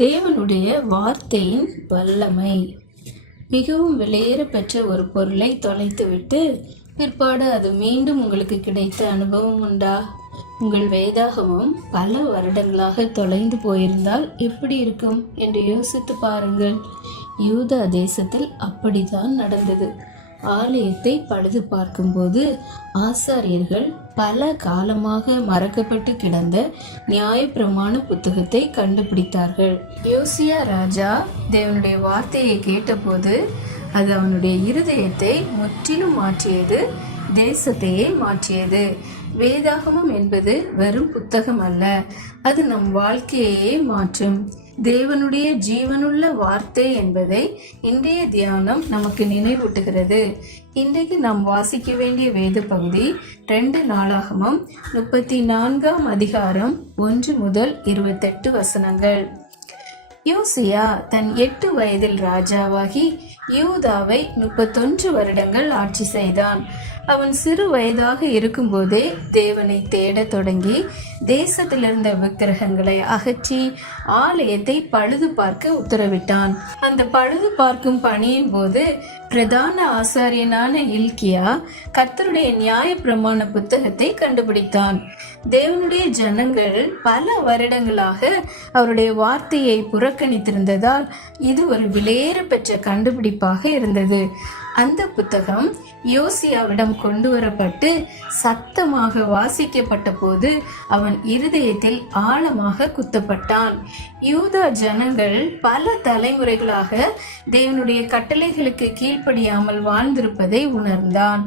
தேவனுடைய வார்த்தையின் வல்லமை. மிகவும் விலையேற பெற்ற ஒரு பொருளை தொலைத்துவிட்டு பிற்பாடு அது மீண்டும் உங்களுக்கு கிடைத்த அனுபவம் உண்டா? உங்கள் வேதாகமம் பல வருடங்களாக தொலைந்து போயிருந்தால் எப்படி இருக்கும் என்று யோசித்து பாருங்கள். யூதா தேசத்தில் அப்படித்தான் நடந்தது. ஆலயத்தை பழுது பார்க்கும்போது ஆசாரியர்கள் பல காலமாக மறக்கப்பட்டு கிடந்த நியாயப்பிரமாண புத்தகத்தை கண்டுபிடித்தார்கள். யோசியா ராஜா தேவனுடைய வார்த்தையை கேட்டபோது அது அவனுடைய இருதயத்தை முற்றிலும் மாற்றியது, தேசத்தையே மாற்றியது. வேதாகமம் என்பது வெறும் புத்தகம் அல்ல, அது நம் வாழ்க்கையையே மாற்றும். தேவனுடைய ஜீவனுள்ள வார்த்தை என்பதை இன்றைய தியானம் நமக்கு நினைவூட்டுகிறது. இன்றைக்கு நாம் வாசிக்க வேண்டிய வேத பகுதி 2 நாளாகமம் 34ஆம் அதிகாரம் 1 முதல் 28 வசனங்கள். யோசியா தன் 8 வயதில் ராஜாவாகி யூதாவை 31 வருடங்கள் ஆட்சி செய்தான். அவன் சிறு வயதாக இருக்கும்போதே தேவனை தேடத் தொடங்கி தேசத்தில் இருந்த விக்கிரகங்களை அகற்றி ஆலயத்தை பழுது பார்க்க உத்தரவிட்டான். அந்த பழுது பார்க்கும் பணியின் போது பிரதான ஆசாரியனான இல்கியா கர்த்தருடைய நியாய பிரமாண புத்தகத்தை கண்டுபிடித்தான். தேவனுடைய ஜனங்கள் பல வருடங்களாக அவருடைய வார்த்தையை புறக்கணித்திருந்ததால் இது ஒரு விலையேற பெற்ற கண்டுபிடிப்பாக இருந்தது. அந்த புத்தகம் யோசியாவிடம் கொண்டு வரப்பட்டு சத்தமாக வாசிக்கப்பட்ட போது அவன் இருதயத்தில் ஆழமாக குத்தப்பட்டான். யூதா ஜனங்கள் பல தலைமுறைகளாக தேவனுடைய கட்டளைகளுக்கு கீழ்ப்படியாமல் வாழ்ந்திருப்பதை உணர்ந்தான்.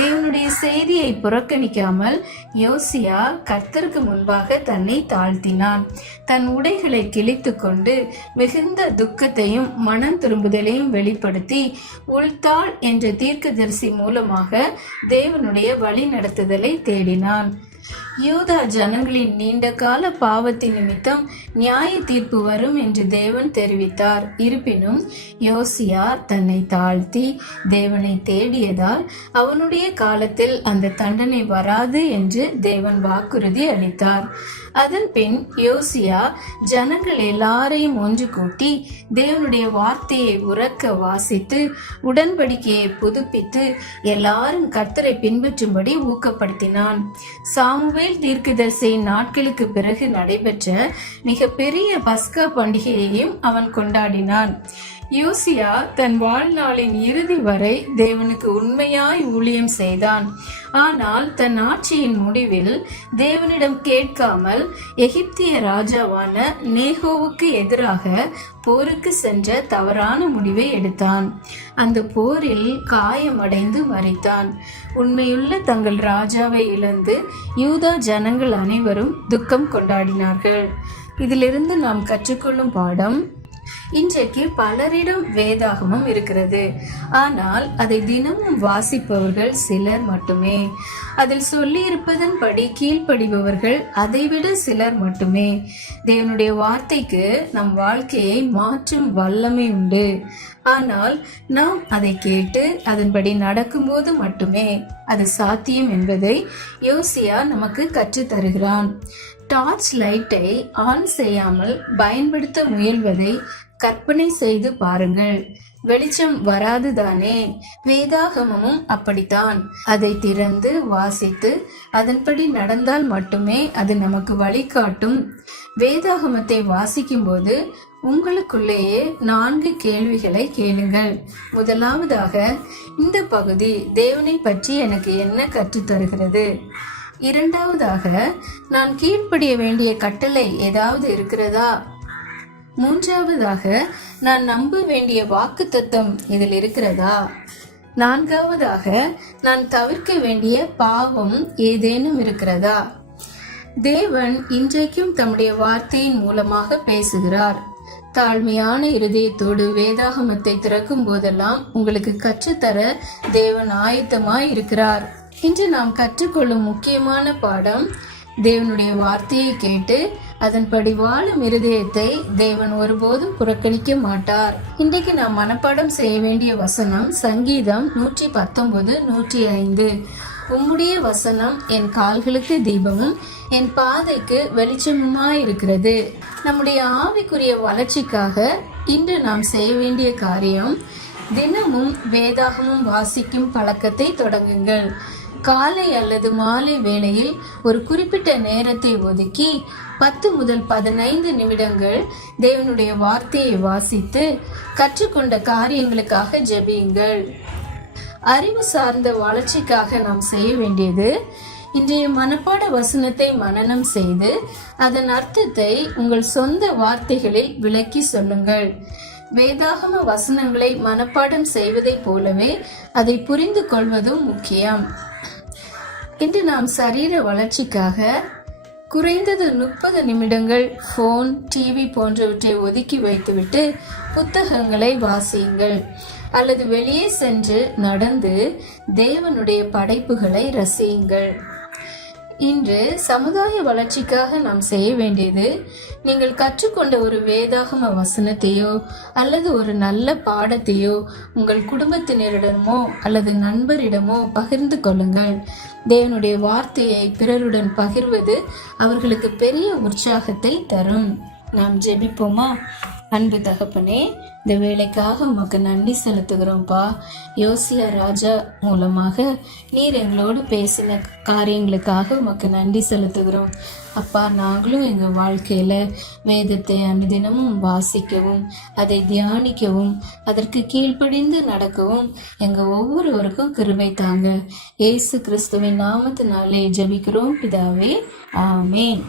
தேவனுடைய செய்தியை புறக்கணிக்காமல் யோசியா கர்த்தருக்கு முன்பாக தன்னை தாழ்த்தினான். தன் உடைகளை கிழித்து கொண்டு மிகுந்த துக்கத்தையும் மனம் திரும்புதலையும் வெளிப்படுத்தி உள்தாள் என்ற தீர்க்கதரிசி மூலமாக தேவனுடைய வழி நடத்துதலை தேடினான். யூதா ஜனங்களின் நீண்ட கால பாவத்தின் நிமித்தம் நியாய தீர்ப்பு வரும் என்று தேவன் தெரிவித்தார். இருப்பினும் யோசியா தன்னை தாழ்த்தி தேவனை தேடியதால் அவனுடைய காலத்தில் அந்த தண்டனை வராது என்று தேவன் வாக்குறுதி அளித்தார். அதன் பின் யோசியா ஜனங்கள் எல்லாரையும் ஒன்று கூட்டி தேவனுடைய வார்த்தையை உரக்க வாசித்து உடன்படிக்கையை புதுப்பித்து எல்லாரும் கர்த்தரை பின்பற்றும்படி ஊக்கப்படுத்தினான். சாமுவேல் தீர்க்கதரிசியின் நாட்களுக்கு பிறகு நடைபெற்ற மிக பெரிய பஸ்கா பண்டிகையையும் அவன் கொண்டாடினான். யோசியா தன் வாழ்நாளின் இறுதி வரை தேவனுக்கு உண்மையாய் ஊழியம் செய்தான். ஆனால் தன் ஆட்சியின் முடிவில் தேவனிடம் கேட்காமல் எகிப்திய ராஜாவான நேகோவுக்கு எதிராக போருக்கு சென்ற தவறான முடிவை எடுத்தான். அந்த போரில் காயமடைந்து மரித்தான். உண்மையுள்ள தங்கள் ராஜாவை இழந்து யூதா ஜனங்கள் அனைவரும் துக்கம் கொண்டாடினார்கள். இதிலிருந்து நாம் கற்றுக்கொள்ளும் பாடம்: இன்றைக்கு பலரிடம் வேதாகமம் இருக்கிறது, ஆனால் அதை தினமும் வாசிப்பவர்கள் சிலர் மட்டுமே. அதில் சொல்லியிருப்பதன் படி கீழ்ப்படிபவர்கள் அதைவிட சிலர் மட்டுமே. தேவனுடைய வார்த்தைக்கு நம் வாழ்க்கையை மாற்றும் வல்லமை உண்டு. ஆனால் நாம் அதை கேட்டு அதன்படி நடக்கும்போது மட்டுமே அது சாத்தியம் என்பதை யோசியா நமக்கு கற்றுத் தருகிறான். டார்ச் லைட்டை ஆன் செய்யாமல் பயன்படுத்த முயல்வதை கற்பனை செய்து பாருங்கள். வெளிச்சம் வராதுதானே? வேதாகமமும் அப்படித்தான். அதை திறந்து வாசித்து அதன்படி நடந்தால் மட்டுமே அது நமக்கு வழிகாட்டும். வேதாகமத்தை வாசிக்கும் போது உங்களுக்குள்ளேயே 4 கேள்விகளை கேளுங்கள். முதலாவதாக, இந்த பகுதி தேவனை பற்றி எனக்கு என்ன கற்றுத்தருகிறது? இரண்டாவதாக, நான் கீழ்ப்படிய வேண்டிய கட்டளை ஏதாவது இருக்கிறதா? மூன்றாவதாக, நான் நம்ப வேண்டிய வாக்குத்தத்தம் இதில் இருக்கிறதா? நான்காவதாக, நான் தவிர்க்க வேண்டிய பாவம் ஏதேனும் இருக்கிறதா? தேவன் இன்றைக்கும் தம்முடைய வார்த்தையின் மூலமாக பேசுகிறார். தாழ்மையான இருதயத்தோடு வேதாகமத்தை திறக்கும் போதெல்லாம் உங்களுக்கு கற்றுத்தர தேவன் ஆயத்தமாய் இருக்கிறார். இன்று நாம் கற்றுக்கொள்ளும் முக்கியமான பாடம்: தேவனுடைய வார்த்தையை கேட்டு அதன்படி வாழும் இருதயத்தை தேவன் ஒருபோதும் புறக்கணிக்க மாட்டார். இன்றைக்கு நாம் மனப்பாடம் செய்ய வேண்டிய வசனம் சங்கீதம் 119:105. உம்முடைய வசனம் என் கால்களுக்கு தீபமும் என் பாதைக்கு வெளிச்சமுமாயிருக்கிறது. நம்முடைய ஆவிக்குரிய வளர்ச்சிக்காக இன்று நாம் செய்ய வேண்டிய காரியம், தினமும் வேதாகமும் வாசிக்கும் பழக்கத்தை தொடங்குங்கள். காலை அல்லது மாலை வேளையில் ஒரு குறிப்பிட்ட நேரத்தை ஒதுக்கி 10 முதல் 15 நிமிடங்கள் தேவனுடைய வார்த்தையை வாசித்து கற்றுக்கொண்ட காரியங்களுக்காக ஜெபியுங்கள். அறிவு சார்ந்த வளர்ச்சிக்காக நாம் செய்ய வேண்டியது, இன்றைய மனப்பாட வசனத்தை மனனம் செய்து அதன் அர்த்தத்தை உங்கள் சொந்த வார்த்தைகளில் விளக்கி சொல்லுங்கள். வேதாகம வசனங்களை மனப்பாடம் செய்வதைப் போலவே அதை புரிந்து கொள்வதும் முக்கியம். இன்று நாம் சரீர வளர்ச்சிக்காக குறைந்தது 30 நிமிடங்கள் ஃபோன், டிவி போன்றவற்றை ஒதுக்கி வைத்துவிட்டு புத்தகங்களை வாசியுங்கள். அல்லது வெளியே சென்று நடந்து தேவனுடைய படைப்புகளை ரசியுங்கள். இன்று சமுதாய வளர்ச்சிக்காக நாம் செய்ய வேண்டியது, நீங்கள் கற்றுக்கொண்ட ஒரு வேதாகம வசனத்தையோ அல்லது ஒரு நல்ல பாடத்தையோ உங்கள் குடும்பத்தினரிடமோ அல்லது நண்பரிடமோ பகிர்ந்து கொள்ளுங்கள். தேவனுடைய வார்த்தையை பிறருடன் பகிர்வது அவர்களுக்கு பெரிய உற்சாகத்தை தரும். நாம் ஜெபிப்போமா? அன்பு தகப்பனே, இந்த வேலைக்காக உமக்கு நன்றி செலுத்துகிறோம்ப்பா. யோசியா ராஜா மூலமாக நீர் எங்களோடு பேசின காரியங்களுக்காக உமக்கு நன்றி செலுத்துகிறோம். அப்பா, நாங்களும் எங்கள் வாழ்க்கையில் வேதத்தை அனுதினமும் வாசிக்கவும், அதை தியானிக்கவும், அதற்கு கீழ்ப்படிந்து நடக்கவும் எங்கள் ஒவ்வொருவருக்கும் கிருபை தாங்க. இயேசு கிறிஸ்துவின் நாமத்தினாலே ஜெபிக்கிறோம் பிதாவே, ஆமேன்.